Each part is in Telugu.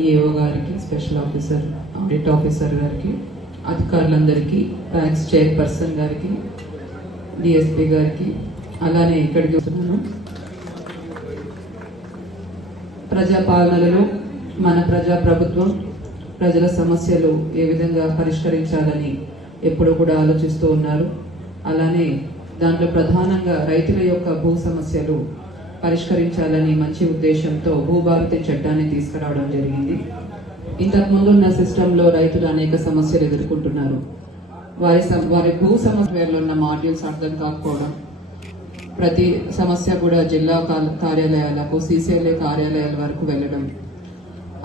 ఏఓ గారికి, స్పెషల్ ఆఫీసర్, ఆడిట్ ఆఫీసర్ గారికి, అధికారులందరికీ, బ్యాంక్స్ చైర్పర్సన్ గారికి, డిఎస్పీ గారికి, అలానే ఇక్కడ చూస్తున్నాను ప్రజాపాలనలో మన ప్రజాప్రభుత్వం ప్రజల సమస్యలు ఏ విధంగా పరిష్కరించాలని ఎప్పుడు కూడా ఆలోచిస్తూ ఉన్నారు. అలానే దాంట్లో ప్రధానంగా రైతుల యొక్క భూ సమస్యలు పరిష్కరించాలని మంచి ఉద్దేశంతో భూభారతి చట్టాన్ని తీసుకురావడం జరిగింది. ఇంతకు ముందున్న సిస్టంలో రైతులు అనేక సమస్యలు ఎదుర్కొంటున్నారు. వారి భూ సమస్యలో ఉన్న మాడ్యూల్స్ అర్థం కాకపోవడం, ప్రతి సమస్య కూడా జిల్లా కార్యాలయాలకు, సిసిఎల్ఏ కార్యాలయాల వరకు వెళ్ళడం,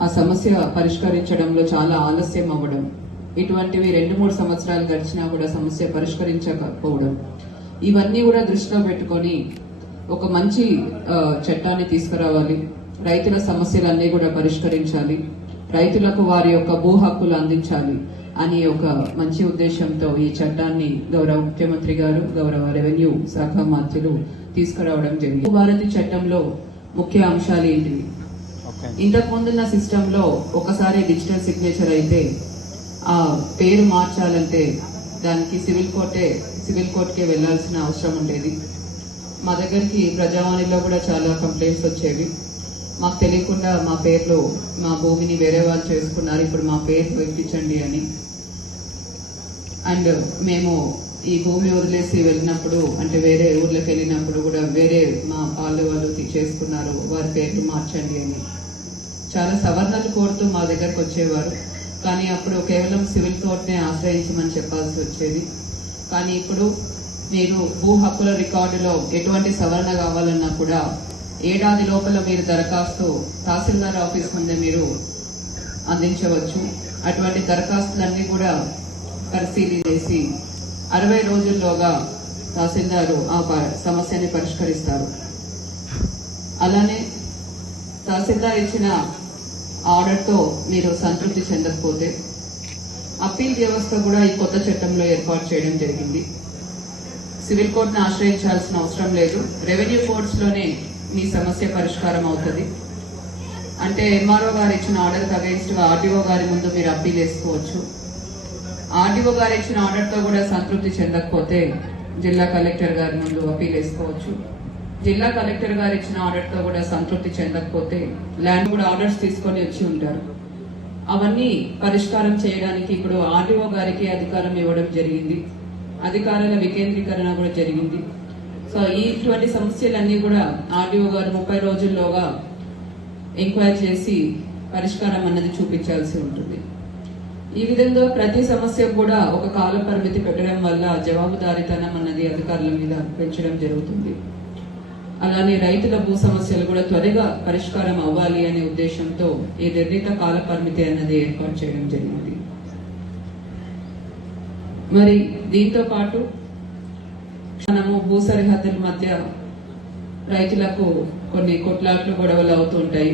ఆ సమస్య పరిష్కరించడంలో చాలా ఆలస్యం అవ్వడం, ఇటువంటివి 2-3 సంవత్సరాలు గడిచినా కూడా సమస్య పరిష్కరించకపోవడం, ఇవన్నీ కూడా దృష్టిలో పెట్టుకొని ఒక మంచి చట్టాన్ని తీసుకురావాలి. రైతుల సమస్యలన్నీ కూడా పరిష్కరించాలి, రైతులకు వారి యొక్క భూ హక్కులు అందించాలి అని ఒక మంచి ఉద్దేశంతో ఈ చట్టాన్ని గౌరవ ముఖ్యమంత్రి గారు, గౌరవ రెవెన్యూ శాఖ మంత్రులు తీసుకురావడం జరిగింది. భూభారతి చట్టంలో ముఖ్య అంశాలు ఏంటివి? ఇంతకు ముందున్న సిస్టమ్ లో ఒకసారి డిజిటల్ సిగ్నేచర్ అయితే ఆ పేరు మార్చాలంటే దానికి సివిల్ కోర్టుకే వెళ్లాల్సిన అవసరం ఉండేది. మా దగ్గరికి ప్రజావాణిలో కూడా చాలా కంప్లైంట్స్ వచ్చేవి. మాకు తెలియకుండా మా పేర్లు, మా భూమిని వేరే వాళ్ళు చేసుకున్నారు, ఇప్పుడు మా పేరు వెలిపించండి అని. అండ్ మేము ఈ భూమి వదిలేసి వెళ్ళినప్పుడు, అంటే వేరే ఊర్లోకి వెళ్ళినప్పుడు కూడా వేరే మా వాళ్ళు చేసుకున్నారు, వారి పేర్లు మార్చండి అని చాలా సవరణలు కోరుతూ మా దగ్గరకు వచ్చేవారు. కానీ అప్పుడు కేవలం సివిల్ కోర్టునే ఆశ్రయించమని చెప్పాల్సి వచ్చేది. కానీ ఇప్పుడు మీరు భూ హక్కుల రికార్డులో ఎటువంటి సవరణ కావాలన్నా కూడా ఏడాది లోపల మీరు దరఖాస్తు తహసీల్దార్ ఆఫీస్ ముందే మీరు అందించవచ్చు. అటువంటి దరఖాస్తులన్నీ కూడా పరిశీలించి 60 రోజుల్లోగా తహసీల్దారు ఆ సమస్యని పరిష్కరిస్తారు. అలానే తహసీల్దార్ ఇచ్చిన ఆర్డర్తో మీరు సంతృప్తి చెందకపోతే అప్పీల్ వ్యవస్థ కూడా ఈ కొత్త చట్టంలో ఏర్పాటు చేయడం జరిగింది. సివిల్ కోర్టును ఆశ్రయించాల్సిన అవసరం లేదు, రెవెన్యూ కోర్ట్స్ లోనే మీ సమస్య పరిష్కారం అవుతుంది. అంటే ఎంఆర్ఓ గారు ఇచ్చిన ఆర్డర్ అగైన్స్ట్ ఆర్డీఓ గారి ముందు మీరు అప్పీల్ వేసుకోవచ్చు. ఆర్డీఓ గారు ఇచ్చిన ఆర్డర్ తో కూడా సంతృప్తి చెందకపోతే జిల్లా కలెక్టర్ గారి ముందు అప్పీల్ వేసుకోవచ్చు. జిల్లా కలెక్టర్ గారు ఇచ్చిన ఆర్డర్ తో కూడా సంతృప్తి చెందకపోతే ల్యాండ్ కూడా ఆర్డర్స్ తీసుకొని వచ్చి ఉంటారు. అవన్నీ పరిష్కారం చేయడానికి ఇప్పుడు ఆర్డీఓ గారికి అధికారం ఇవ్వడం జరిగింది. అధికారాల వికేంద్రీకరణ కూడా జరిగింది. సో ఇటువంటి సమస్యలన్నీ కూడా ఆర్డీఓ గారు 30 రోజుల్లోగా ఎంక్వైరీ చేసి పరిష్కారం అన్నది చూపించాల్సి ఉంటుంది. ఈ విధంగా ప్రతి సమస్యకు కూడా ఒక కాల పరిమితి పెట్టడం వల్ల జవాబుదారీతనం అన్నది అధికారుల మీద పెంచడం జరుగుతుంది. అలానే రైతుల భూ సమస్యలు కూడా త్వరగా పరిష్కారం అవ్వాలి అనే ఉద్దేశంతో ఈ నిర్ణీత కాల పరిమితి అన్నది ఏర్పాటు చేయడం జరిగింది. మరి దీంతో పాటు మనము భూ సరిహద్దుల మధ్య రైతులకు కొన్ని కొట్లాట్లు, గొడవలు అవుతుంటాయి.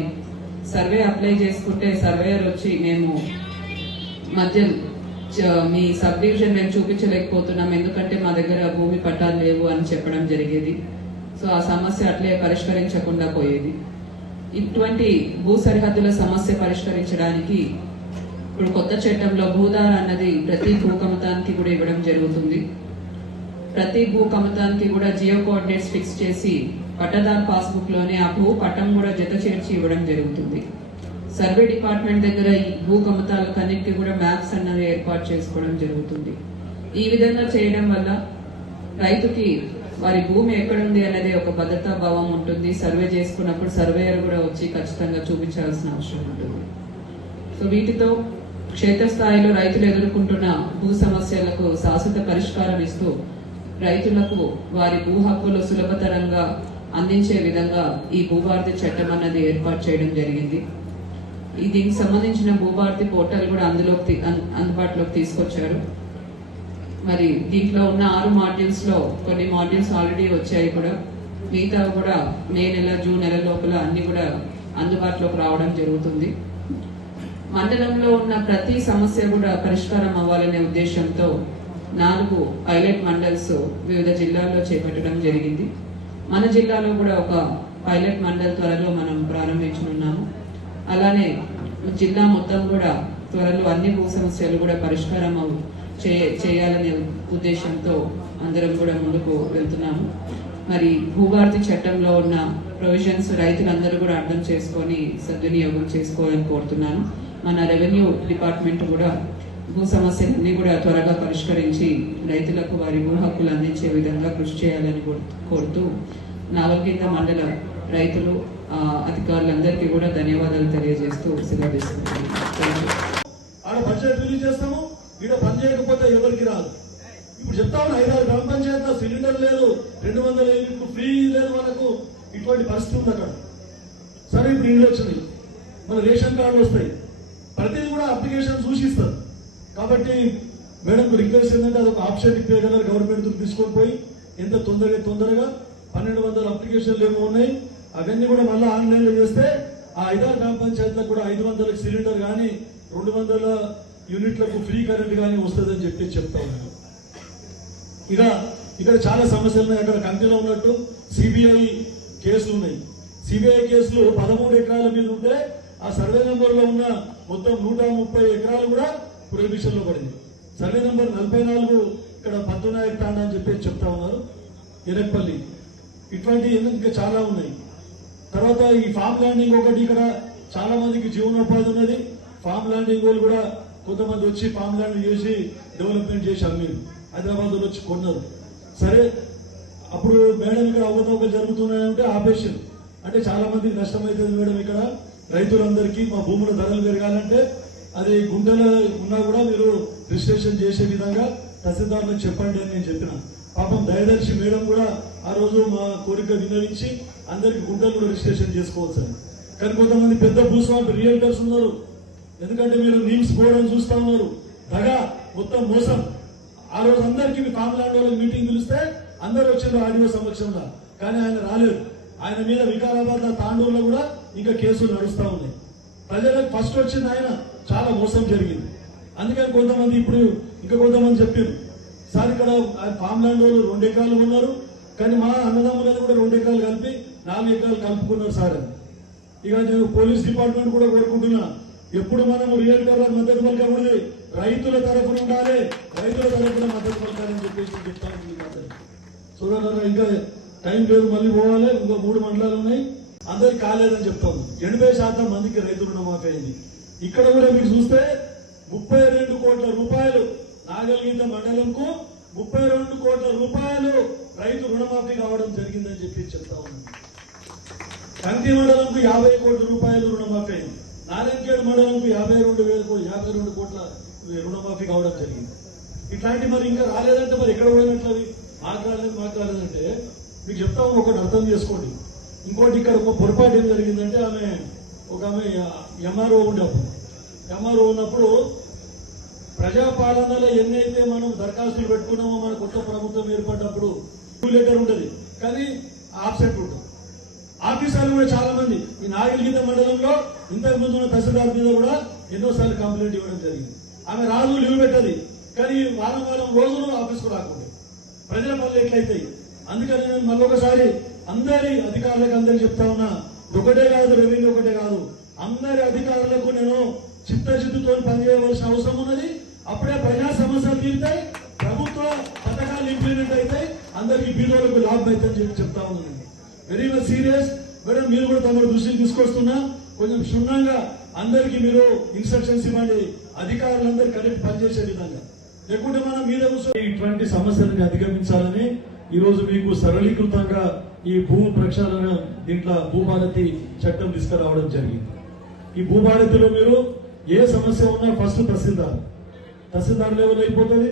సర్వే అప్లై చేసుకుంటే సర్వేయర్ వచ్చి మేము మధ్య మీ సబ్ డివిజన్ మేము చూపించలేకపోతున్నాం, ఎందుకంటే మా దగ్గర భూమి పట్టాలు లేవు అని చెప్పడం జరిగేది. సో ఆ సమస్య అట్లే పరిష్కరించకుండా పోయేది. ఇటువంటి భూ సరిహద్దుల సమస్య పరిష్కరించడానికి ఇప్పుడు కొత్త చట్టంలో భూధార అన్నది ప్రతి భూ కమతానికి కూడా ఇవ్వడం జరుగుతుంది. ప్రతి భూ కమతానికి కూడా జియో కోఆర్డినేట్స్ ఫిక్స్ చేసి పట్టదారు పాస్బుక్ లోనే ఆ భూ పట్టం కూడా జత చేర్చి ఇవ్వడం జరుగుతుంది. సర్వే డిపార్ట్మెంట్ దగ్గర ఈ భూ కమతాలకన్నిటికీ కూడా మ్యాప్స్ అన్నది ఏర్పాటు చేసుకోవడం జరుగుతుంది. ఈ విధంగా చేయడం వల్ల రైతుకి వారి భూమి ఎక్కడుంది అనేది ఒక భద్రతా భావం ఉంటుంది. సర్వే చేసుకున్నప్పుడు సర్వేయర్ కూడా వచ్చి ఖచ్చితంగా చూపించాల్సిన అవసరం ఉంటుంది. సో వీటితో క్షేత్రస్థాయిలో రైతులు ఎదుర్కొంటున్న భూ సమస్యలకు శాశ్వత పరిష్కారం ఇస్తూ రైతులకు వారి భూ హక్కులు సులభతరంగా అందించే విధంగా ఈ భూభారతి చట్టం అన్నది ఏర్పాటు చేయడం జరిగింది. దీనికి సంబంధించిన భూభారతి పోర్టల్ కూడా అందుబాటులోకి తీసుకొచ్చారు. మరి దీంట్లో ఉన్న 6 మాడ్యూల్స్ లో కొన్ని మాడ్యూల్స్ ఆల్రెడీ వచ్చాయి కూడా, మిగతా కూడా మే నెల, జూన్ నెల లోపల అన్ని కూడా అందుబాటులోకి రావడం జరుగుతుంది. మండలంలో ఉన్న ప్రతి సమస్య కూడా పరిష్కారం అవ్వాలనే ఉద్దేశంతో 4 పైలట్ మండల్స్ వివిధ జిల్లాల్లో చేపట్టడం జరిగింది. మన జిల్లాలో కూడా ఒక పైలట్ మండల్ త్వరలో మనం ప్రారంభించనున్నాము. అలానే జిల్లా మొత్తం కూడా త్వరలో అన్ని భూ సమస్యలు కూడా పరిష్కారం చేయాలనే ఉద్దేశంతో అందరం కూడా ముందుకు వెళ్తున్నాము. మరి భూభారతి చట్టంలో ఉన్న ప్రొవిజన్స్ రైతులందరూ కూడా అర్థం చేసుకొని సద్వినియోగం చేసుకోవాలని కోరుతున్నాను. మన రెవెన్యూ డిపార్ట్మెంట్ కూడా భూ సమస్యలన్నీ కూడా త్వరగా పరిష్కరించి రైతులకు వారి భూ హక్కులు అందించే విధంగా కృషి చేయాలని కోరుతూ నావల్కింద మండల రైతులు అధికారులందరికీ కూడా ధన్యవాదాలు తెలియజేస్తూ సెలవు తీసుకుంటున్నాను. పనిచేయకపోతే ఎవరికి రాదు. ఇప్పుడు చెప్తా ఉన్నా 5-6 గ్రామ పంచాయతీలో సిలిండర్ లేదు, 200 యూనిట్లు ఫ్రీ లేదు, మనకు ఇటువంటి పరిస్థితి ఉంది అక్కడ. సరే ఇప్పుడు ఇండ్లు వచ్చినాయి, మన రేషన్ కార్డులు వస్తాయి, ప్రతిదీ కూడా అప్లికేషన్ సూచిస్తారు. కాబట్టి మేడం రిక్వెస్ట్ ఏంటంటే అదొక ఆప్షన్ ఇప్పేయగలరు గవర్నమెంట్ తీసుకొని పోయి ఎంత తొందరగా 1200 అప్లికేషన్లు ఏమో ఉన్నాయి, అవన్నీ కూడా మళ్ళీ ఆన్లైన్ లో చేస్తే ఆ 5-6 గ్రామ పంచాయతీలకు కూడా 500 సిలిండర్ కానీ 200 యూనిట్లకు ఫ్రీ కరెంట్ కానీ వస్తుందని చెప్పి చెప్తా ఉన్నాను. ఇక్కడ చాలా సమస్యలు ఉన్నాయి. అక్కడ కంపెనీలో ఉన్నట్టు సిబిఐ కేసులు ఉన్నాయి. సిబిఐ కేసులు 13 ఎకరాల మీద ఉంటే ఆ సర్వే నెంబర్ లో ఉన్న మొత్తం 130 ఎకరాలు కూడా ప్రొహిబిషన్ లో పడింది. సర్వే నెంబర్ 44 ఇక్కడ 19 తాండా అని చెప్పి చెప్తా ఉన్నారు ఎనక్పల్లి. ఇటువంటి ఇంకా చాలా ఉన్నాయి. తర్వాత ఈ ఫామ్ ల్యాండింగ్ ఒకటి, ఇక్కడ చాలా మందికి జీవనోపాధి ఉన్నది. ఫామ్ ల్యాండింగ్ వాళ్ళు కూడా కొంతమంది వచ్చి ఫామ్ ల్యాండింగ్ చేసి డెవలప్మెంట్ చేసి అమ్మిరు, హైదరాబాద్ వచ్చి కొన్నారు. సరే అప్పుడు మేడం ఇక్కడ అవకతవకలు జరుగుతున్నాయంటే ఆపేషన్, అంటే చాలా మందికి నష్టం అవుతుంది మేడం. ఇక్కడ రైతులందరికీ మా భూముల ధరలు పెరగాలంటే అది గుంటలో ఉన్నా కూడా మీరు రిజిస్ట్రేషన్ చేసే విధంగా తహసీల్దార్లకు చెప్పండి అని నేను చెప్పిన. పాపం దయదర్శి మేడం కూడా ఆ రోజు మా కోరిక విన్నవించి అందరికి గుంటలు కూడా రిజిస్ట్రేషన్ చేసుకోవచ్చు అని. కానీ కొంతమంది పెద్ద భూస్వామి రియల్టర్స్ ఉన్నారు. ఎందుకంటే మీరు నీమ్స్ బోర్డు చూస్తా ఉన్నారు, దగా మొత్తం మోసం. ఆ రోజు అందరికీ ఫామ్ ల్యాండ్ వాళ్ళకి మీటింగ్ పిలిస్తే అందరూ వచ్చారు ఆడియో సమక్షంలో, కానీ ఆయన రాలేదు. ఆయన మీద వికారాబాద్ తాండూరులో కూడా ఇంకా కేసులు నడుస్తా ఉన్నాయి. ప్రజలకు ఫస్ట్ వచ్చింది ఆయన, చాలా మోసం జరిగింది. అందుకని కొంతమంది ఇప్పుడు ఇంకా కొంతమంది చెప్పారు, సార్ ఇక్కడ ఫామ్ ల్యాండ్ వాళ్ళు 2 ఎకరాలు ఉన్నారు, కానీ మా అన్నదమ్ములను కూడా 2 ఎకరాలు కలిపి 4 ఎకరాలు కలుపుకున్నారు సార్ అని. ఇక నేను పోలీస్ డిపార్ట్మెంట్ కూడా కోరుకుంటున్నా, ఎప్పుడు మనము రియల్టర్లకు మద్దతు పలకకూడదు, రైతుల తరఫున ఉండాలి, రైతుల తరఫున మద్దతు పలకాలని చెప్పేసి చెప్తాను. సోదరులారా ఇంకా టైం లేదు, మళ్ళీ పోవాలి. ఇంకా 3 మండలాలు ఉన్నాయి, అందరికి కాలేదని చెప్తాము. 80% మందికి రైతు రుణమాఫీ అయింది. ఇక్కడ కూడా మీరు చూస్తే 32 కోట్ల రూపాయలు నాగల్గీత మండలంకు 32 కోట్ల రూపాయలు రైతు రుణమాఫీ కావడం జరిగిందని చెప్పి చెప్తా ఉన్నాను. కంకి మండలంకు 50 కోట్ల రూపాయలు రుణమాఫీ అయింది. నారాయణఖేడ్ మండలంకు 52 కోట్ల రుణమాఫీ కావడం జరిగింది. ఇట్లాంటి మరి ఇంకా రాలేదంటే మరి ఎక్కడ పోయినట్లు అవి మాట్లాడలేదంటే మీకు చెప్తాము, ఒకటి అర్థం చేసుకోండి. ఇంకోటి ఇక్కడ ఒక పొరపాటు ఏం జరిగిందంటే ఒక ఆమె ఎంఆర్ఓ ఉండేప్పుడు, ఎంఆర్ఓ ఉన్నప్పుడు ప్రజాపాలనలో ఎన్నైతే మనం దరఖాస్తులు పెట్టుకున్నామో మన కొత్త ప్రభుత్వం ఏర్పడినప్పుడు లెటర్ ఉంటుంది, కానీ ఆబ్సెంట్ ఉంటుంది. ఆఫీసర్లు కూడా చాలా మంది ఈ నాగిలిగీత మండలంలో ఇంతకు ముందు ఉన్న తహసీల్దార్ మీద కూడా ఎన్నోసార్లు కంప్లైంట్ ఇవ్వడం జరిగింది. ఆమె రాజు లీవ్ పెట్టది, కానీ వారం రోజులు ఆఫీస్కు రాకుండా ప్రజల పనులు ఎట్లయితాయి. అందుకని నేను మళ్ళొకసారి అందరి అధికారులకు అందరికి చెప్తా ఉన్నా, ఒకటే కాదు, రెవెన్యూ ఒకటే కాదు, అందరి అధికారులకు నేను చిత్తశుద్ధితో పనిచేయవలసిన అవసరం ఉన్నది. అప్పుడే ప్రజా సమస్యలు తీరుతాయి, ప్రభుత్వ పథకాలు ఇంప్లిమెంట్ అవుతాయి, అందరికి బీదోలకు లాభం అవుతాయని చెప్పి చెప్తా ఉన్నాను. Very much serious madam. మీరు కూడా తమ దృష్టికి తీసుకొస్తున్నా, కొంచెం క్షుణ్ణంగా అందరికి మీరు ఇన్స్ట్రక్షన్స్ ఇవ్వండి, అధికారులందరూ కరెక్ట్ పనిచేసే విధంగా. లేకుంటే మనం మీద ఇటువంటి సమస్యలను అధిగమించాలని ఈ రోజు మీకు సరళీకృతంగా ఈ భూ ప్రక్షాళన దీంట్లో భూభారతి చట్టం తీసుకురావడం జరిగింది. ఈ భూభారతిలో మీరు ఏ సమస్య ఉన్నా ఫస్ట్ తహసీల్దార్ లెవెల్ అయిపోతుంది,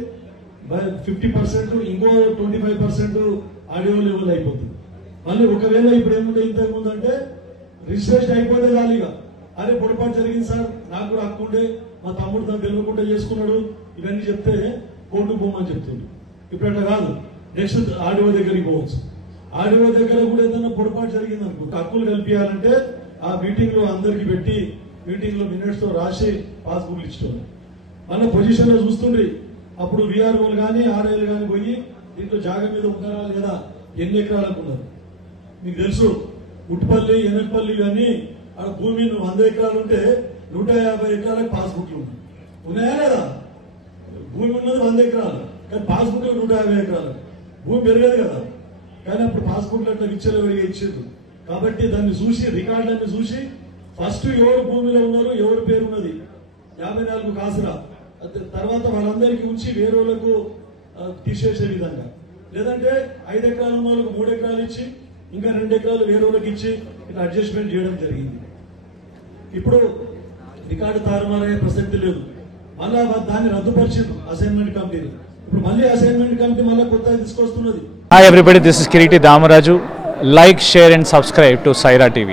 50%, ఇంకో 25% ఆడియో లెవెల్ అయిపోతుంది. మళ్ళీ ఒకవేళ ఇప్పుడు ఏముంటే ఇంతకు ముందు అంటే రిజిస్ట్రేషన్ అయిపోతే ఖాళీగా అదే పొరపాటు జరిగింది సార్, నాకు కూడా హక్కు ఉండే, మా తమ్ముడు తను తెలియకుండా చేసుకున్నాడు, ఇవన్నీ చెప్తే కోర్టుకు పోమని చెప్తుంది. ఇప్పుడు అట్లా కాదు, నెక్స్ట్ ఆడియో దగ్గరికి పోవచ్చు. ఆడియో దగ్గర కూడా ఏదైనా పొరపాటు జరిగింది అనుకో, హక్కులు కల్పించాలంటే ఆ మీటింగ్ లో అందరికి పెట్టి మీటింగ్ లో మినిట్స్ తో రాసి పాస్బుక్లు ఇచ్చుకోవాలి. మళ్ళీ పొజిషన్ లో చూస్తుండ్రి, అప్పుడు విఆర్ఓలు కానీ ఆర్ఐలు కానీ పోయి దీంట్లో జాగా మీద ఉన్నారా లేదా, ఎన్ని ఎకరాలకు ఉన్నారు మీకు తెలుసు. ఉట్పల్లి ఎనకపల్లి కానీ ఆ భూమి 100 ఎకరాలు ఉంటే 150 ఎకరాలకు పాస్బుక్లు ఉన్నాయి. ఉన్నాయా లేదా? భూమి ఉన్నది 100 ఎకరాలు, కానీ పాస్బుక్లు 150 ఎకరాలు. భూమి పెరగదు కదా, కానీ అప్పుడు పాస్బుక్లు అట్లా విచ్చలవిడిగా ఇచ్చారు. కాబట్టి దాన్ని చూసి, రికార్డులన్నీ చూసి ఫస్ట్ ఎవరు భూమిలో ఉన్నారు, ఎవరు పేరు ఉన్నది 54 కాసురా, తర్వాత వాళ్ళందరికీ ఉంచి వేరే వాళ్ళకు తీసేసే విధంగా, లేదంటే 5 ఎకరాలు ఉన్న వాళ్ళకు 3 ఎకరాలు ఇచ్చి ఇంకా 2 ఎకరాలు వేరే వాళ్ళకి ఇచ్చి ఇట్లా అడ్జస్ట్మెంట్ చేయడం జరిగింది. ఇప్పుడు రికార్డు తారుమారయ్యే ప్రసక్తి లేదు. మళ్ళా దాన్ని రద్దుపరిచింది అసైన్మెంట్ కమిటీ. ఇప్పుడు మళ్ళీ అసైన్మెంట్ కమిటీ మళ్ళీ కొత్తగా తీసుకొస్తున్నది. Hi everybody, this is Kiriti Damaraju. Like, share and subscribe to Saira TV.